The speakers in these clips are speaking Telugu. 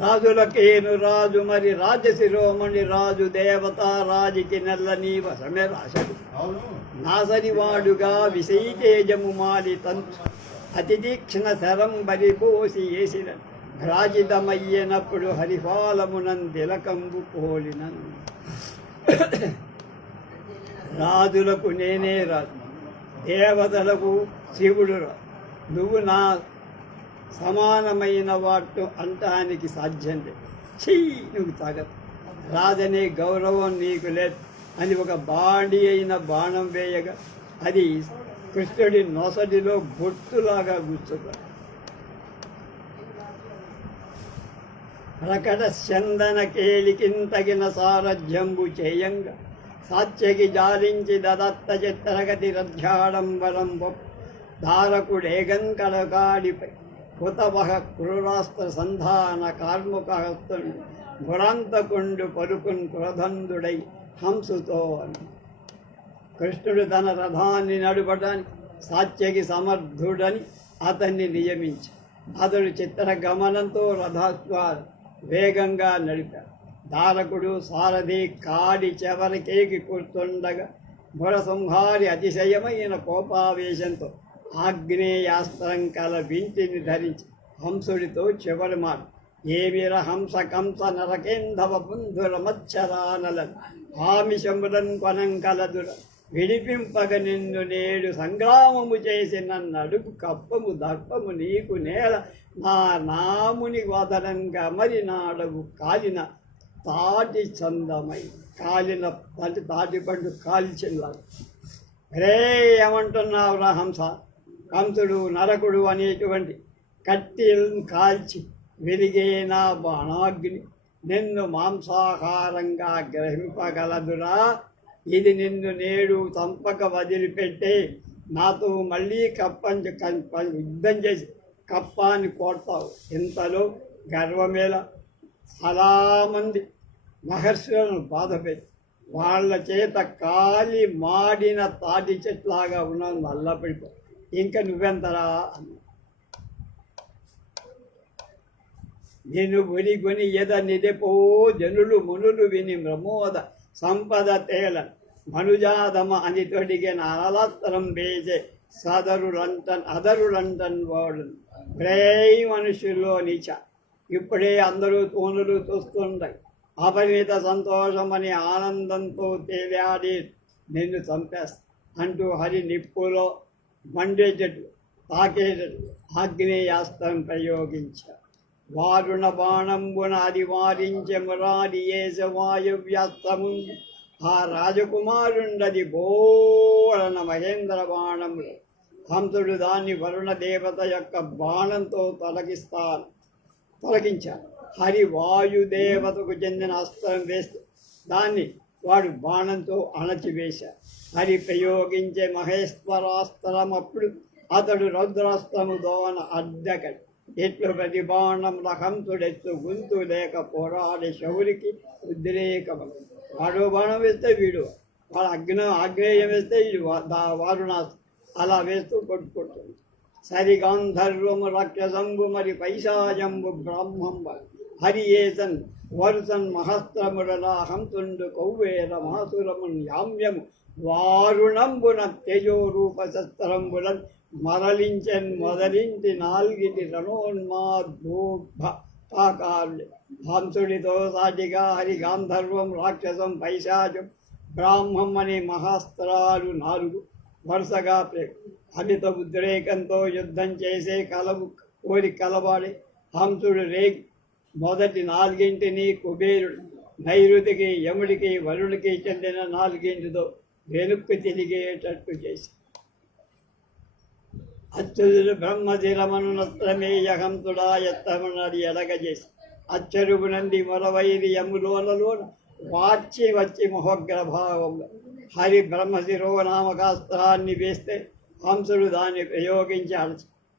రాజులకేను రాజు మరి రాజశిరోమణి రాజు దేవత రాజికి నెల్ల నీ వశమే రాశడు నాసరివాడుగా విషయితేజము మాలి తంతు. అతి తీక్షణ శరం బరిపోసి వేసిన రాజితమయ్యనప్పుడు హరిపాలమునం తిలకంబు పోలినన్. రాజులకు నేనే రాజు. దేవతలకు శివుడు నువ్వు నా సమానమైన వాటి అంటానికి సాధ్యం లేదు. చెయ్యి నువ్వు తాగదు రాదనే గౌరవం నీకు లేదు. అని ఒక బాండి అయిన బాణం వేయగా. అది కృష్ణుడి నొసటిలో బొట్టులాగా గుచ్చుతాడు ప్రకట చందన కేలికింతగిన సారథ్యంబు చేయంగా. సాత్యకి జాలించి దదత్త చిత్రగతి రధ్యాడంబరం ధారకుడేగం కలగాడిపై. కుతవహ క్రూరాస్త్ర సంధాన కార్ముకహస్తుడు గురాంతకుండు పరుకున్ క్రోధందుడై హంసుతో అని. కృష్ణుడు తన రథాన్ని నడుపడానికి సాత్యకి సమర్థుడని అతన్ని నియమించి అతడు చిత్ర గమనంతో రథస్వార్ వేగంగా నడిపాడు. దారకుడు సారథి కాడి చెవరికేకి కూర్చుండగా సంహారి అతిశయమైన కోపావేశంతో ఆగ్నేయాస్త్రం కల వింటిని ధరించి హంసుడితో చివరి మాట ఏమిర హంస కంస నరకేంధవ బుంధుర మత్సరానల ఆమిషములన్ కొనం కలదుర. విడిపింపగ నిన్ను నేడు సంగ్రామము చేసి నన్ను అడుగు కప్పము దర్పము నీకు నేల. నా నాముని వదనంగా మరి నాడవు కాలిన తాటి చందమై కాలిన పంట తాటి పండు కాల్చినలాగా రే ఏమంటున్నావురా హంస? కంసుడు నరకుడు అనేటువంటి కట్టెలను కాల్చి వెలిగే నా బాణాగ్ని. నిన్ను మాంసాహారంగా గ్రహింపగలదురా. ఇది నిన్ను నేడు చంపక వదిలిపెట్టే. నాతో మళ్ళీ కప్పని యుద్ధం చేసి కప్పాన్ని కొడతావు ఇంతలో గర్వమేళ చాలామంది మహర్షులను బాధపెట్టి వాళ్ళ చేత కాలి మాడిన తాటి చెట్లాగా ఉన్నావు అల్లపడిపోయి ఇంకా నువ్వెంతరా అని నేను గుని గొని ఎద నిదెపో జనులు మునులు విని ప్రమోద సంపద తేల మనుజాదమ అని తొడిగిన అలత్తరం వేసే సదరులంటన్ అదరులంటన్ వాడు ప్రేయి మనుషుల్లో నిచ. ఇప్పుడే అందరూ తోనులు చూస్తుండయి అపరిమిత సంతోషమని ఆనందంతో తేలాడి నిన్ను చంపేస్తా అంటూ హరి నిప్పులో మండేటట్టు తాకేటట్టు ఆగ్నేయాస్త్రం ప్రయోగించారు వారుణ బాణంబున అది వారించె మురారి వాయువ్యాస్తముంది ఆ రాజకుమారుండది బోళన మహేంద్ర బాణములు. హంసుడు దాన్ని వరుణ దేవత యొక్క బాణంతో తొలగిస్తారు తొలగించారు హరి వాయుదేవతకు చెందిన అస్త్రం వేస్తే దాన్ని వాడు బాణంతో అణచివేశారు హరి ప్రయోగించే మహేశ్వరాస్త్రం అప్పుడు అతడు రౌద్రాస్త్రము దోన అడ్డకడు. ఎట్లు ప్రతి బాణం రకంతుడెత్తు గుంతు లేక పోరాడే శౌరికి ఉద్రేకము. వాడు బాణం వేస్తే వీడు వాడు అగ్న ఆగ్నేయం వేస్తే వీడు దా వారుణాస్త్రం అలా వేస్తూ కొట్టుకుంటుంది. సరిగాంధర్వము రక్షసంబు మరి పైశాజంబు బ్రాహ్మంబ హరియేసన్ వరుసన్ మహస్త్రముడలా హంతుండు కౌవేర మాసురమున్ యామ్యము. వారుణంబున తేజోరూప శస్త్రంబులన్ మరలించన్ మొదలింటి నాల్గిటి రణోన్మాదోకారుడు హంసుడితో సాటిగా హరి గాంధర్వం రాక్షసం పైశాచం బ్రాహ్మం అనే మహాస్త్రాలు నాలుగు. వరుసగా ప్రే- హరిత ఉద్రేకంతో యుద్ధం చేసే కలవు కోరి కలబాడి హంసుడు రే మొదటి నాలుగింటిని కుబేరుడు నైరుతికి యముడికి వరుడికి చెందిన నాలుగింటితో వెనుక్కు తిరిగేటట్టు చేసి. అచ్యుతుడు బ్రహ్మశిరమను నత్రమేయ హంసుడా ఎత్తమనది ఎడగజేసి అచ్చరుగు నంది మొరవైరి యములోనలోన వాచి వచ్చి మహోగ్రభావంగా హరి బ్రహ్మశిరో నామకాస్త్రాన్ని వేస్తే హంసుడు దాన్ని ప్రయోగించి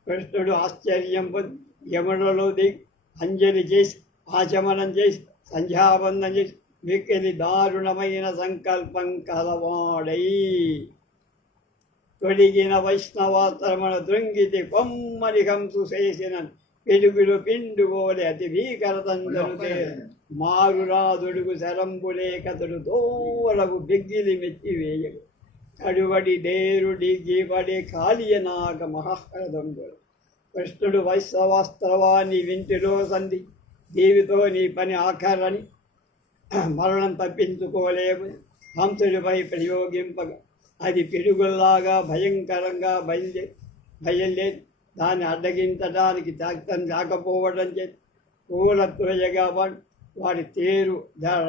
కృష్ణుడు ఆశ్చర్యం పొంది దిగి అంజలి చేసి ఆచమనం చేసి సంధ్యాబంధం చేసి మిక్కిలి దారుణమైన సంకల్పం కలవాడై. తొడిగిన వైష్ణవాతరమణ దృంగితి కొమ్మని కంసు చేసిన పిడుగులు పిండుగోలే అతి భీకరతందరుతే మారురాదుడుగు శరంబులేకతడు దోరగు బిగ్గిలి మెచ్చి వేయగు కడువడి దేరుడి గీపడి కాళియనాగ మహాకరదంబుడు కృష్ణుడు వైశ్వవాస్తవాన్ని వింటిలో సంధి. దేవితో నీ పని ఆఖరని మరణం తప్పించుకోలేము. హంసుడిపై ప్రయోగింప అది పిడుగుల్లాగా భయంకరంగా బయలుదే బయలుదేరి దాన్ని అడ్డగించడానికి త్యాగం కాకపోవడం చేతి పూల త్వయగా వాడు వాడి తేరు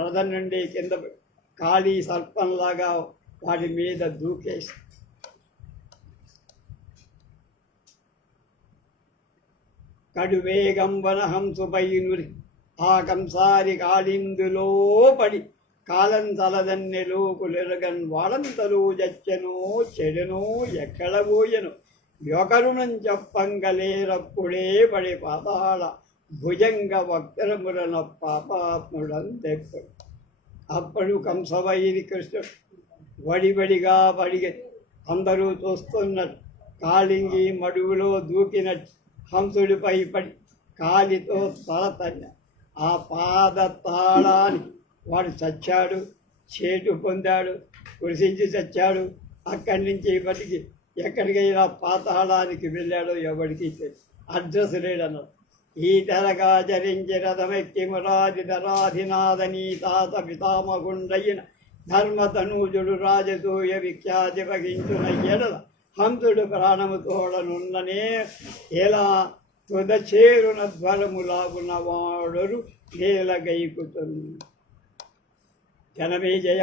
రథం నుండి కింద ఖాళీ సర్పంలాగా వాడి మీద దూకేసి కడువేగంబన హంసుపై నురి ఆ కంసారి కాళిందులో పడి కాలం తలదన్నెలోకులెరగన్ వాడంతలో జచ్చెనో చెడనో ఎక్కడ పోయెను యొకరుణం చెప్పంగలేరప్పుడే పడి పాతాళ భుజంగ వక్రములన పాపాత్ముడం తెప్పడు అప్పుడు కంసవైరి కృష్ణుడు వడివడిగా పడిగ అందరూ చూస్తున్నట్టు కాళింగి మడుగులో దూకినట్టు హంసుడిపై పడి కాలితో తలతన్న ఆ పాద తాళాన్ని వాడు చచ్చాడు చేటు పొందాడు కురిసించి చచ్చాడు. అక్కడి నుంచి ఇప్పటికి ఎక్కడికైనా పాతాళానికి వెళ్ళాడో ఎవరికి తెలియదు అడ్రస్ లేడన్నారు ఈ తెరగాచరించి రథమెక్కి మురాది ధరాధినాథనీ తాత పితామగుండయిన ధర్మతనూజుడు రాజసూయ విఖ్యాతి వహించున హంతుడు హంసుడు ప్రాణము తోడనున్ననే ఎలా తుదచేరున ధ్వరములాగున వాడరు నేలగైకుతుంది జనమేజయ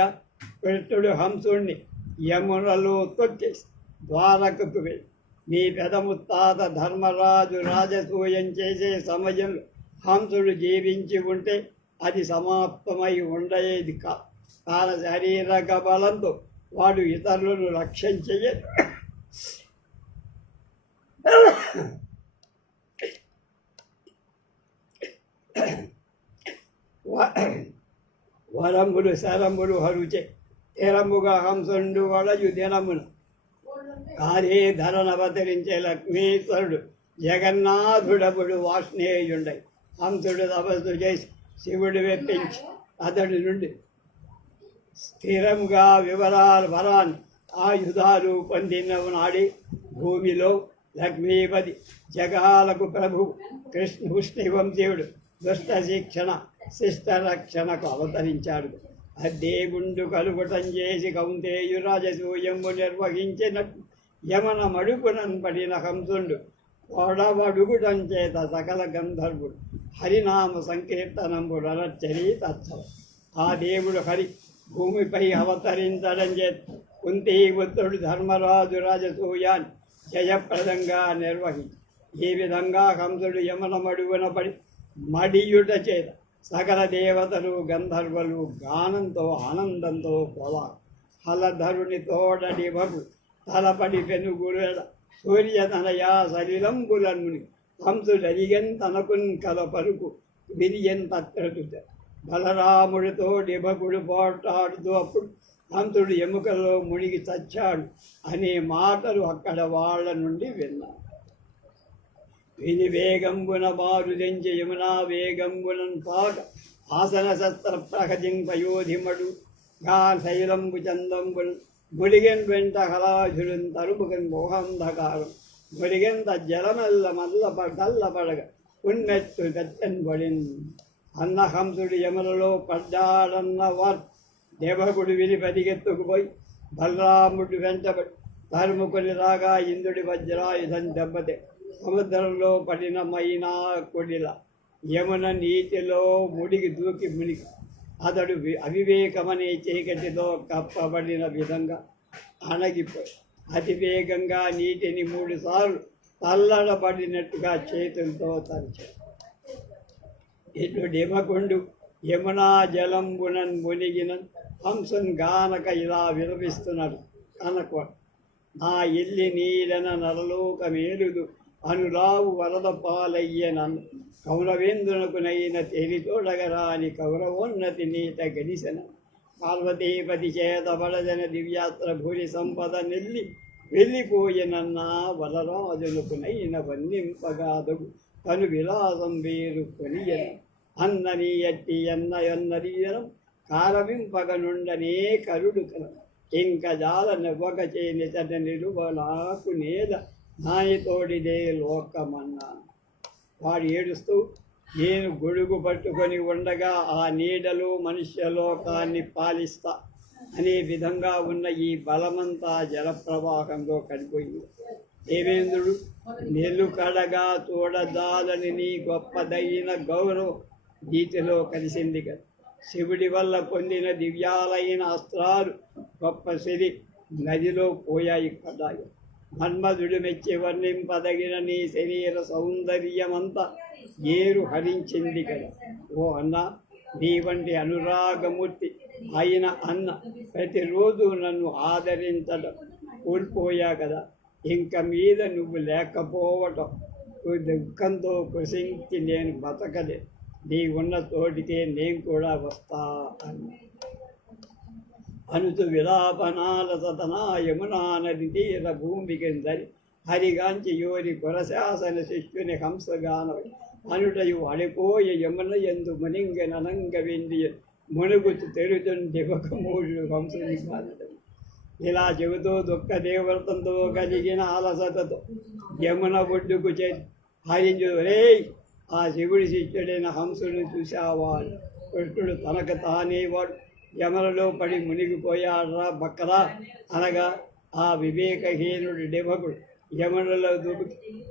కృష్ణుడు హంసుణ్ణి యమునలో తొట్టేసి ద్వారకకు వెళ్ళి మీ పెదముత్తాత ధర్మరాజు రాజసూయం చేసే సమయంలో హంసుడు జీవించి ఉంటే అది సమాప్తమై ఉండేది కా తన శరీరక బలంతో వాడు ఇతరులను రక్షించే వరంబులు శరంబులు హరుచే. తెరంబుగా హంసుండు వడయు దినమును. కాదే ధరనవతరించే లక్ష్మీశ్వరుడు జగన్నాథుడపుడు వాష్ణేయుండై. హంసుడు తపస్సు చేసి శివుడు వెప్పించి అతడి నుండి స్థిరముగా వివరాలు వరాన్ని ఆయుధాలు పొందిన నాడి భూమిలో లగ్నీపతి జగాలకు ప్రభు కృష్ణ విష్ణువంశీయుడు దుష్ట శిక్షణ శిష్ట రక్షణకు అవతరించాడు. అద్దేగుండు కలుగుటం చేసి కౌంతేయు రాజసూయము యమన మడుపునన్ పడిన హంసుండు పొడవడుగుటం చేత సకల గంధర్వుడు హరినామ సంకీర్తనము అనర్చరి తత్సవం ఆ దేవుడు హరి భూమిపై అవతరించడం చేత కుంతి బుద్ధుడు ధర్మరాజు రాజసూయాన్ జయప్రదంగా నిర్వహించి ఈ విధంగా కంసుడు యమన మడుగున పడి మడియుట చేత సకల దేవతలు గంధర్వులు గానంతో ఆనందంతో పొలా హలధరుని తోడడి బగు తలపడి పెనుగుల సూర్యతనయా సలిలంబులన్ముని హంసుడరిగన్ తనకున్ కలపరుకు విరియన్ తత్రతుత బలరాముడితో డిబకుడు పోటాడుతూ అప్పుడు హంసుడు ఎముకల్లో మునిగి చచ్చాడు అనే మాటలు అక్కడ వాళ్ళ నుండి విన్నాడు. విని వేగంబున మారుదెంచి యమునా వేగంబునన్ పాక ఆసన శస్త్ర ప్రహజింపయోధిమడు గా శైలంబు చందంబున్ గుడిగెన్ వెంట హలాజుడున్ తరుపుగన్ మోహంధకారం గుడిగెంత జలమెల్ల మల్ల పడల్ల పడగ ఉన్నెత్తు గత్తెన్ పడిన్ అన్న యములలో పడ్డాడన్న వార్త దేవకుడు విని పరిగెత్తుకుపోయి బలరాముడు వెంటబడి తరుముకొని రాగా ఇంద్రుడి వజ్రాయుధం దెబ్బతే. సముద్రంలో పడిన మైనా కొడిల యమున నీటిలో ముడికి దూకి మునిగి అతడు అవివేకమనే చీకటితో కప్పబడిన విధంగా అణగిపోయి అతివేగంగా నీటిని మూడు సార్లు తల్లడబడినట్టుగా చేతులతో తరిచాడు. ఇటు డిమకుండు యమునా జలంబునన్ మునిగిన హంసన్ గానక ఇలా విలపిస్తున్నాడు కనక నా ఎల్లి నీలన నరలోక మేలుదు అనురావు వరద పాలయ్యనన్ కౌరవేంద్రునకునైన తేలితోడగరాని కౌరవోన్నతి నీత గడిసెన పార్వతీపతి చేత బడజన దివ్యాస్త్ర భూరి సంపద నెల్లి వెళ్ళిపోయినన్నా వలరాజులకునైన వన్నింపగాదగు. తను విలాసం వేరు కొనియను అన్నని ఎట్టి ఎన్న ఎన్నరీయనం కారవింపగనుండనే కరుడు కల. ఇంక జాల నెవ్వక చేయని తన నిలువలాకు నేల. నాయతోడిదే లోకమన్నాను వాడు ఏడుస్తూ నేను గొడుగు పట్టుకొని ఉండగా ఆ నీడలు మనుష్యలోకాన్ని పాలిస్తా అనే విధంగా ఉన్న ఈ బలమంతా జలప్రవాహంలో కడిపోయింది దేవేంద్రుడు నెల్లు కడగా చూడదాలని నీ గొప్పదైన గౌరవం గీతలో కలిసింది కదా. శివుడి వల్ల పొందిన దివ్యాలైన అస్త్రాలు గొప్ప సిరి నదిలో పోయాయి పడ్డాయి మన్మధుడు మెచ్చి వర్ణింపదగిన నీ శరీర సౌందర్యమంతా ఏరు హరించింది కదా. ఓ అన్న నీ వంటి అనురాగమూర్తి అయిన అన్న ప్రతిరోజు నన్ను ఆదరించడం కోల్పోయా కదా. ఇంక మీద నువ్వు లేకపోవటం దుఃఖంతో కృషించి నేను బతకలేదు. నీ ఉన్న చోటికే నేను కూడా వస్తా అని అనుతు విలాపనాల సతనా యమునా నది తీర భూమికి దరి హరిగాంచి యోరి పురశాసన శిష్యుని హంసగాన అనుటయు అడిపోయ యమున ఎందు మునింగ ననంగ వెండి మునుగుతు తెరుతుండి ఒక మూడు హంసుని కానడం ఇలా చెబుతూ దుఃఖ దేవతంతో కలిగిన అలసతతో యమున ఒడ్డుకు చేరి హరించు రే ఆ శివుడి శిష్యుడైన హంసుని చూశావాడు కృష్ణుడు తనకు తానే వాడు. యమలలో పడి మునిగిపోయాడ్రా బక్కరా అనగా ఆ వివేకహీనుడు డెబకుడు యమలలో దూకి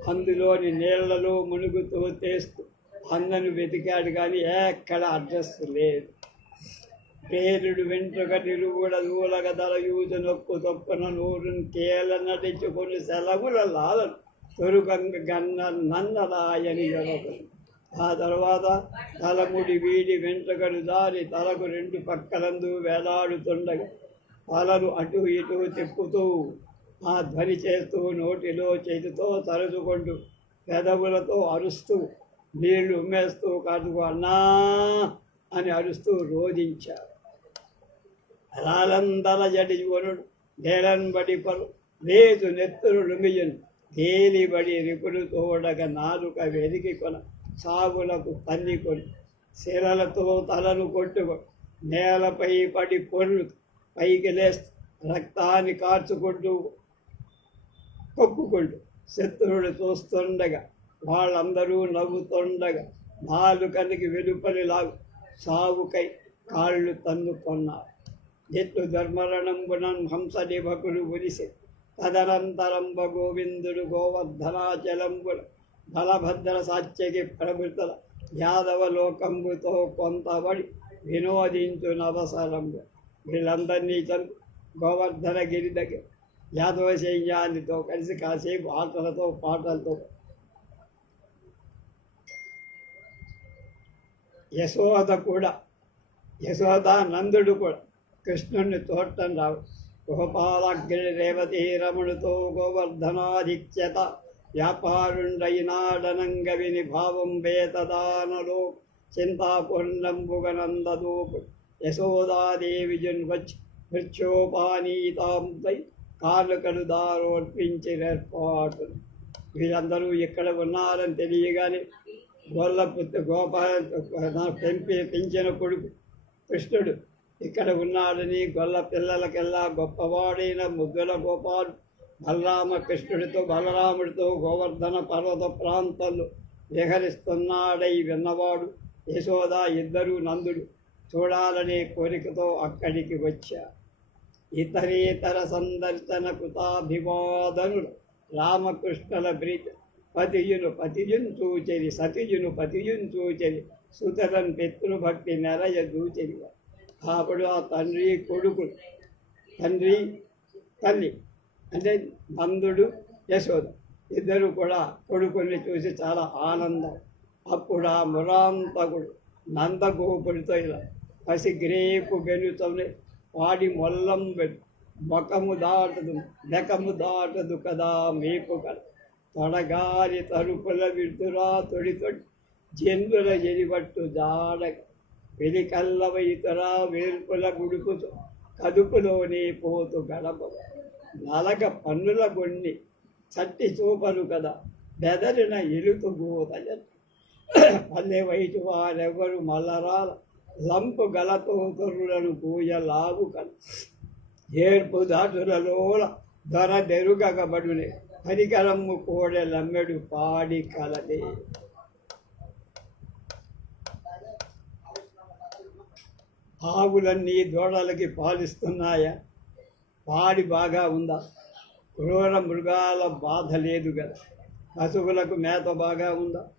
అందులోని నీళ్ళలో మునుగుతూ తేస్తూ అందను వెతికాడు కానీ ఎక్కడ అడ్రస్ లేదు. పేరుడు వెంట్రుక నిలువుడ దూలగ తల యూజు నొక్కు తొక్కున నూరును కేల నటించుకొని సెలవుల లాలను తొరుకంగ గన్న నన్నరాయని గడపడు ఆ తర్వాత తలముడి వీడి వెంట్రుకలు దారి తలకు రెండు పక్కలందు వేలాడుతుండగా తలను అటు ఇటు తిప్పుతూ ఆ ధ్వని చేస్తూ నోటిలో చేతితో తరుచుకుంటూ పెదవులతో అరుస్తూ నీళ్ళు ఉమ్మేస్తూ కాటుకు అన్నా అని అరుస్తూ రోధించారు అలాలందల జడి వరుడు నేలంబడి పలు లేదు నెత్తురు లుంగియను తేలిబడి రిపులు తోడగ నాలుక వెలికి కొన సాగులకు తల్లి కొని శిరలతో తలను కొట్టుకొని నేలపై పడి పొర్లు పైకి లేస్తూ రక్తాన్ని కార్చుకుంటూ కొక్కుకుంటూ శత్రువులు చూస్తుండగా వాళ్ళందరూ నవ్వుతుండగా నాలుకనికి వెలుపలి లాగు సాగుకై కాళ్ళు తన్నుకొన్నారు. ఎట్లు హంస హంసనిభకులు ఉలిసి తదనంతరంబ గోవిందుడు గోవర్ధనాచలంబుల బలభద్ర సాత్యకి ప్రభుతుల యాదవ లోకంబుతో కొంతబడి వినోదించునవసరంబు వీళ్ళందరినీ చదువు గోవర్ధనగిరి దగ్గర యాదవ సైన్యాన్నితో కలిసి కాసేపు ఆటలతో పాటలతో యశోద కూడా యశోద నందుడు కూడా కృష్ణుణ్ణి చూడటం రావు గోపాలగ్ని రమణుతో గోవర్ధనాధిక్యత వ్యాపారుండైనాడనంగ విని భావం వేతదానలో చింతాపుర్ణంబుగనందదూపు. యశోదాదేవి జన్వచ్ మృత్యోపానీతాంపై కానుకలు దారోర్పించి ఏర్పాటు వీళ్ళందరూ ఇక్కడ ఉన్నారని తెలియగానే గొల్ల గోపాల పెంపి పెంచిన కొడుకు కృష్ణుడు ఇక్కడ ఉన్నాడని గొల్ల పిల్లలకెల్లా గొప్పవాడైన ముగ్గుల గోపాలు బలరామకృష్ణుడితో బలరాముడితో గోవర్ధన పర్వత ప్రాంతంలో విహరిస్తున్నాడై విన్నవాడు యశోద ఇద్దరు నందుడు. చూడాలనే కోరికతో అక్కడికి వచ్చా. ఇతరేతర సందర్శన కృతాభివాదనుడు రామకృష్ణుల ప్రీతి పతియును పతియున్ చూచెరి సతియును పతియున్ చూచెరి సుతరన్ పితృభక్తి నెరయ దూచరిగా అప్పుడు ఆ తండ్రి కొడుకులు తండ్రి తల్లి అంటే నందుడు యశోద. ఇద్దరు కూడా కొడుకుల్ని చూసి చాలా ఆనందం. అప్పుడు ఆ మురాంతకుడు నందగోపుడితో ఇలా పసిగ్రేపు బెనుతోనే వాడి మొల్లం వె- మొకము దాటదు నెకము దాటదు కదా మేపు కదా తొడగాలి తలుపుల విడుతురా తొడి తొడి జన్ముల ఎరిబట్టు జాడ వెలికల్లవ ఇతర వేల్పుల గుడుకుతో కదుపులోనే పోతు గడప నలగ పన్నుల గొన్ని చట్టి చూపరు కదా బెదరిన ఎలుతు గోదయ పల్లె వయసు వారెవరు మలరాల లంపు గలతో పూయలావు కల్. ఏర్పు దాటులలోల ధర దెరుగబడునే పరికరమ్ము కోడెలమ్మెడు పాడి కలదే. ఆవులన్నీ దూడలకి పాలిస్తున్నాయా? పాడి బాగా ఉందా? క్రూర మృగాల బాధ లేదు కదా పశువులకు మేత బాగా ఉందా?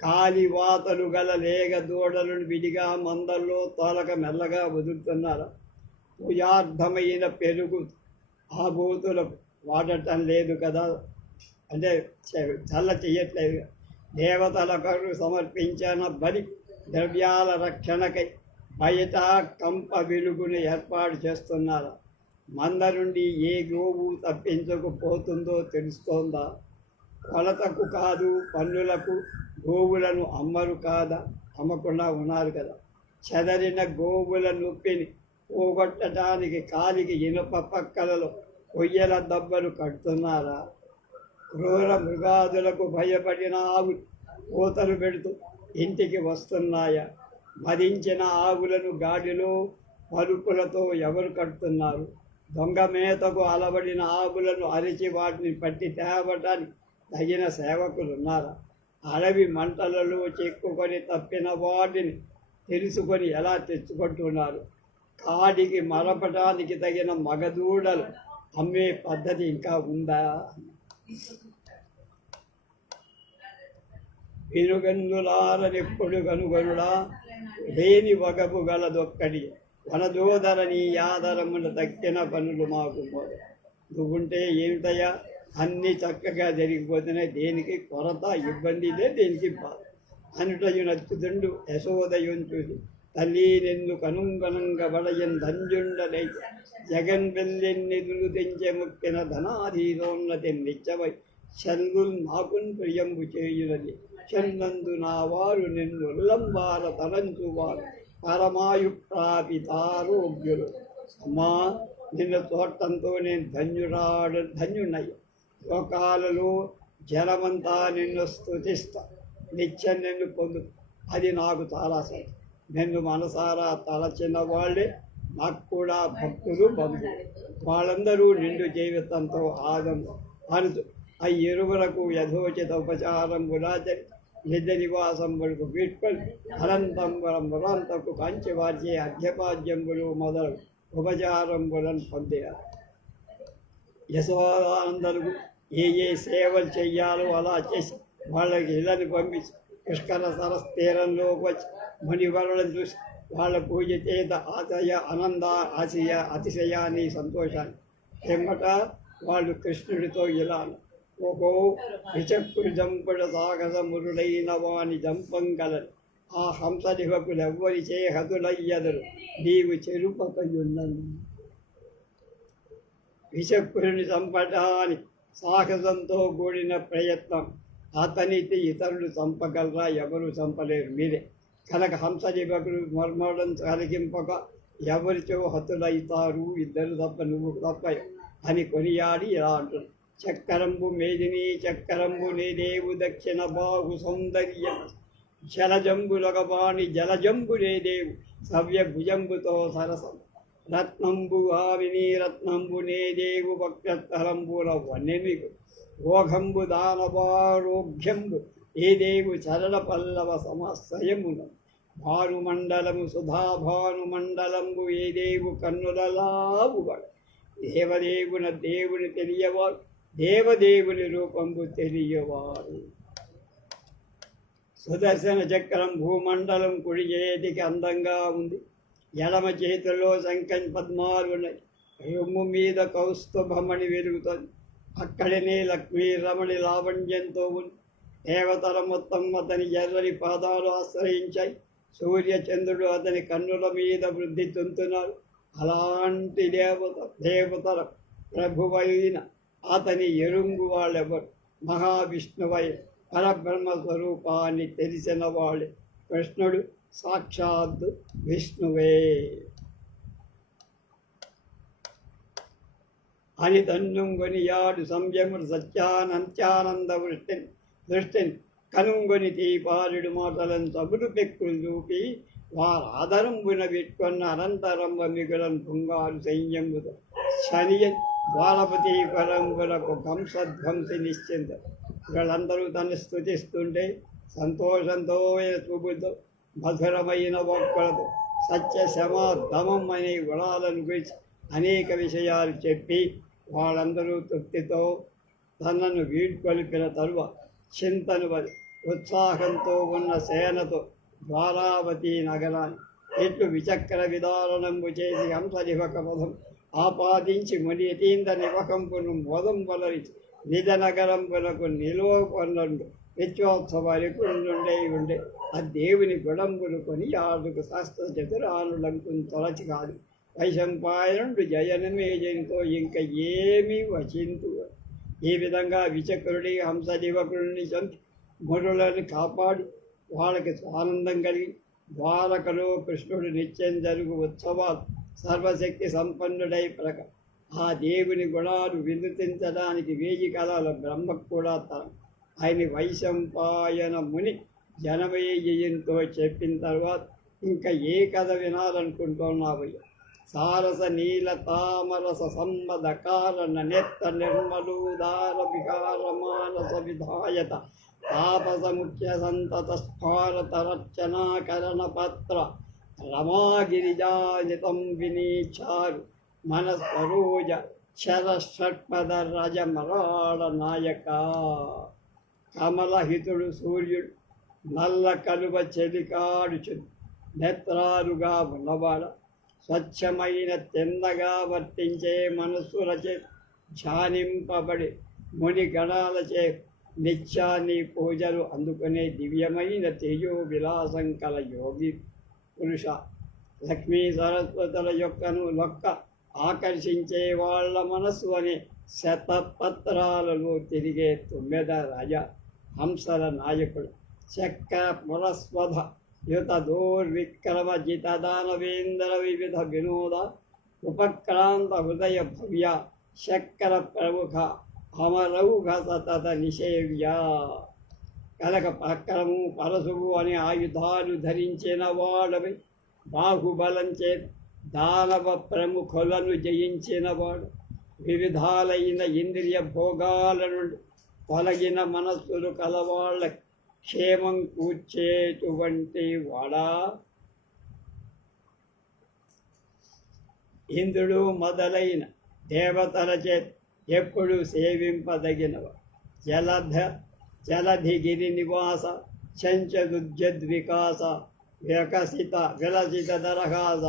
కాలి వాతలు గల లేగ దూడలను విడిగా మందల్లో తోలక మెల్లగా వదులుతున్నారా? పూజార్థమైన పెరుగు ఆ బూతులు వాడటం లేదు కదా. అంటే చల్ల చెయ్యట్లేదు. దేవతలకు సమర్పించిన బలి ద్రవ్యాల రక్షణకై బయట కంప వెలుగును ఏర్పాటు చేస్తున్నారు. మంద నుండి ఏ గోవు తప్పించకపోతుందో తెలుస్తోందా? కొలతకు కాదు పన్నులకు గోవులను అమ్మరు కాదా? అమ్మకుండా ఉన్నారు కదా. చెదరిన గోవుల నొప్పిని పోగొట్టడానికి కాలికి ఇనుప పక్కలలో కొయ్యల దెబ్బలు కడుతున్నారా? క్రూర మృగాదులకు భయపడిన ఆవు కోతలు పెడుతూ ఇంటికి వస్తున్నాయా? మదించిన ఆవులను గాడిలో పలుపులతో ఎవరు కడుతున్నారు? దొంగ మేతకు అలబడిన ఆవులను అరిచి వాటిని పట్టి తేవటానికి తగిన సేవకులు ఉన్నారా అడవి మంటలలో చెక్కుకొని తప్పిన వాటిని తెలుసుకొని ఎలా తెచ్చుకుంటున్నారు? కాడికి మరపటానికి తగిన మగదూడలు అమ్మే పద్ధతి ఇంకా ఉందా? వినుగన్నులారనెప్పుడు కనుగనుడా? లేని వగపు గలదొక్కడి వనదోదరని నీ ఆదరమున దక్కిన పనులు మాకు నువ్వుంటే ఏమిటయ్యా? అన్నీ చక్కగా జరిగిపోతున్నాయి దేనికి కొరత ఇబ్బంది లే దేనికి బాధ? అనుటయు నచ్చుతుండు యశోదయం చూసి తల్లి నిన్ను కనుంగనంగ బడయన్ ధంజుండలై జగన్ వెల్లెన్నెదులు తెంచె ముక్కిన ధనాధీరోన్నతి నిత్యమై చల్గుల్ మాకున్ ప్రియంబు చేయునది. చల్లందు నా వారు నిన్ను ఉల్లంబాల తలంచువారు పరమాయు ప్రాపితారోగ్యులు అమ్మా నిన్న చూడటంతో నేను ధన్యురాడు ధన్యున్నయ్య లోకాలలో జనమంతా నిన్ను స్థుతిస్తా నిత్యం నిన్ను పొందు. అది నాకు చాలా సంతోషం నిన్ను మనసారా తలచిన వాళ్ళే. నాకు కూడా భక్తులు బంధువులు. వాళ్ళందరూ నిండు జీవితంతో ఆదం అనుచు ఆ ఇరువులకు యథోచిత ఉపచారం గులాచరి నిజ నివాసం వరకు వీడ్కొని అనంతంబరం మురాంతకు కంచి వార్చే అర్ఘ్యపాద్యంబులు మొదలు ఉపచారంబులను పొందారు. యశోదానందలకు ఏ ఏ సేవలు చెయ్యాలో అలా చేసి వాళ్ళకి ఇళ్ళని పంపించి పుష్కర సరస్ తీరంలోకి వచ్చి మునివరులను చూసి వాళ్ళ పూజ చేత ఆశయ ఆనంద ఆశయ అతిశయాన్ని సంతోషాన్ని ఎమ్మట వాళ్ళు కృష్ణుడితో ఇలా అన్నారు. ఓహో విచక్కుడు జంపుడు సాగస మురుడైన వాని ఆ హంసదిహకులు ఎవ్వరి చేహదులయ్యదరు నీవు చెరుపకయున్నను విచక్కుడిని చంపడాని సాహసంతో కూడిన ప్రయత్నం అతనికి ఇతరులు చంపగలరా ఎవరు చంపలేరు మీరే కనుక హంసదివకులు మర్మడం కలిగింపక ఎవరితో హతులైతారు ఇద్దరు తప్ప నువ్వు తప్ప అని కొనియాడి ఇలా అంటున్నాను చక్కరంబు మేదిని చక్కరంబు నేదేవు దక్షిణ బాహు సౌందర్యం జలజంబులగవాణి జలజంబు నేదేవు సవ్య భుజంబుతో సరసం. రత్నంబు ఆవిని రత్నంబు నేదేవు వక్రతరంబుల వన్నెమిగు ఓఘంబు దానవారోగ్యంబు ఏదేవు చరణ పల్లవ సమాశ్రయమున భానుమండలము సుధాభానుమండలంబు ఏదేవు కన్నులలావుబడ దేవదేవున దేవుని తెలియవాడు దేవదేవుని రూపంబు తెలియవారు. సుదర్శన చక్రం భూమండలం కుడి చేతికి అందంగా ఉంది. ఎడమ చేతిలో శంఖం పద్మాలు ఉన్నాయి. రొమ్ము మీద కౌస్తుభమణి వెలుగుతుంది. అక్కడనే లక్ష్మీ రమణి లావణ్యంతో ఉంది. దేవతల మొత్తం అతని ఎర్రని పాదాలు ఆశ్రయించాయి. సూర్యచంద్రుడు అతని కన్నుల మీద వృద్ధి చెందుతున్నారు. అలాంటి దేవత దేవతల ప్రభువైన అతని ఎరుంగు వాళ్ళెవరు? మహావిష్ణువై పరబ్రహ్మ స్వరూపాన్ని తెలిసిన వాళ్ళే కృష్ణుడు సాక్షాత్ విష్ణువే. అని తన్నుంగొనియాడు సంయముడు సత్యానంత్యానంద వృష్టిని దృష్టిని కనుంగొని తీపారుడు మాటలను సబులు పెక్కులు చూపి వారు ఆదరంబున పెట్టుకున్న అనంతరంబ మిగులను పుంగారు సైన్యముతో శనియన్ ద్వారపతి పరంబులకు కంసధ్వంసి నిశ్చింత. వీళ్ళందరూ తను స్థుతిస్తుంటే సంతోషంతో చూపుతో మధురమైన ఒక్కలతో సత్య శమాధమం అనే గుణాలను గురించి అనేక విషయాలు చెప్పి వాళ్ళందరూ తృప్తితో తనను వీడ్కొలిపిన తరువాత చింతను వది ఉత్సాహంతో ఉన్న సేనతో ద్వారావతి నగరాన్ని ఎట్లు విచక్ర విదారణంబు చేసి హంసనివక పదం ఆపాదించి ముని యతీంద్ర నివకంపును మోదం వలరించి నిజ నగరంబులకు నిలువ కొనండు నిత్యోత్సవాలకు ఉండే. ఉండే ఆ దేవుని గుడంబులు కొని ఆడుకు శాస్త్ర చతురానులంకు తొలచి కాదు. వైశంపాయనుడు జయనమేజనితో ఇంకా ఏమీ వచింతు ఈ విధంగా విచక్రుడి హంసదీవకుడిని చంపి మురులను కాపాడి. వాళ్ళకి ఆనందం కలిగి ద్వారకలో కృష్ణుడు నిత్యం జరుగు ఉత్సవాలు సర్వశక్తి సంపన్నుడై ప్రక ఆ దేవుని గుణాలు వినుతించడానికి వేయి కళల బ్రహ్మకు కూడా తరం ఆయన వైశంపాయన ముని జనమేయంతో చెప్పిన తర్వాత ఇంకా ఏ కథ వినాలనుకుంటున్నావయ్యా సారస నీల తామరస సమ్మద కారణ నెత్త నిర్మలూదార విహార మానస విధాయత తాపస ముఖ్య సంతత స్ఫారత రచనాకరణ పత్ర రమాగిరిజాజితం వినీచారు మనస్వరోజ శర షట్పద రజమరాళ నాయక కమలహితుడు సూర్యుడు నల్ల కలువ చెలికాడుచు నేత్రాలుగా ఉన్నవాడ. స్వచ్ఛమైన తిన్నగా వర్తించే మనస్సులచే ధ్యానింపబడి ముని గణాలచే నిత్యాన్ని పూజలు అందుకునే దివ్యమైన తేజో విలాసం కల యోగి పురుష లక్ష్మీ సరస్వతుల యొక్కను లొక్క ఆకర్షించే వాళ్ళ మనస్సు అనే శతపత్రాలలో తిరిగే తుమ్మెద రాజ హంసల నాయకుడు చక్క పురస్వధ యుత దోర్విక్రమ జితదానవేంద్ర వివిధ వినోద ఉపక్రాంత హృదయ భవ్య శక్కర ప్రముఖ అమరౌఘ సతత నిషేవ్య. కనక పక్రము పరశువు అనే ఆయుధాలు ధరించిన వాడవి బాహుబలం చే దానవ ప్రముఖులను జయించిన వాడు. వివిధాలైన ఇంద్రియ భోగాల నుండి తొలగిన మనస్సులు కలవాళ్ళ క్షేమం కూర్చేటువంటి వాడా? ఇంద్రుడు మొదలైన దేవతల చేత ఎప్పుడు సేవింపదగినవాడు. జలధ జలధిగిరి నివాస చంచదుద్యద్వికాస వికసిత విలసిత దరహాస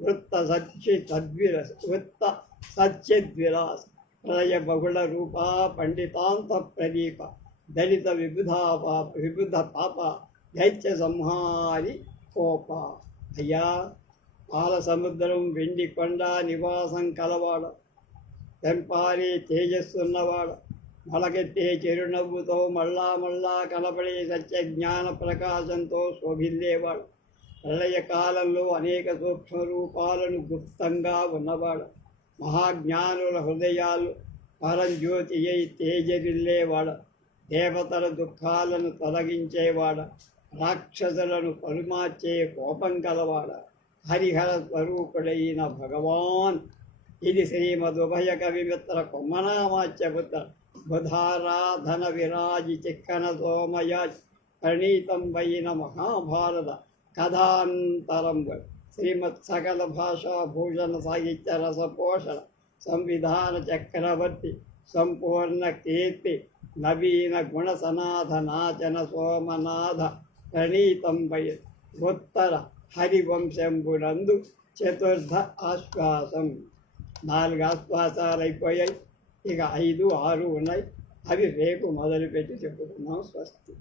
వృత్త సచ్చి తద్విరస వృత్త సచ్చిద్విలాస ప్రళయ బహుళ రూపా పండితాంత ప్రదీప దళిత విబుధ పాప విబుధ పాప దైత్య సంహారి కోప అయ్యా పాల సముద్రం వెండి కొండ నివాసం కలవాడ తెంపారి తేజస్సున్నవాడు మొలకెత్తే చిరునవ్వుతో మళ్ళా మళ్ళా కలపడే సత్య జ్ఞాన ప్రకాశంతో శోభిల్లేవాడు. ప్రళయ కాలంలో అనేక సూక్ష్మ రూపాలను గుప్తంగా ఉన్నవాడు. మహాజ్ఞానుల హృదయాలు పరంజ్యోతి అయి తేజరిల్లేవాడు. దేవతల దుఃఖాలను తొలగించేవాడ. రాక్షసులను పరుమార్చే కోపం కలవాడ హరిహర స్వరూపుడైన భగవాన్. ఇది శ్రీమదుభయ కవిమిత్ర కొమ్మనామాచ్యపుత్ర బుధారాధన విరాజి చిక్కన సోమయ ప్రణీతం వైన మహాభారత కథాంతరం శ్రీమత్ సకల భాషా భూషణ సాహిత్య రసపోషణ సంవిధాన చక్రవర్తి సంపూర్ణ కీర్తి నవీన గుణ సనాథనాచన సోమనాథ ప్రణీతం వై ఉత్తర హరివంశంబునందు చతుర్థ ఆశ్వాసం. నాలుగు ఆశ్వాసాలు అయిపోయాయి ఇక ఐదు ఆరు ఉన్నాయి. అవి రేపు మొదలుపెట్టి చెప్పుకున్నాం స్వస్తి.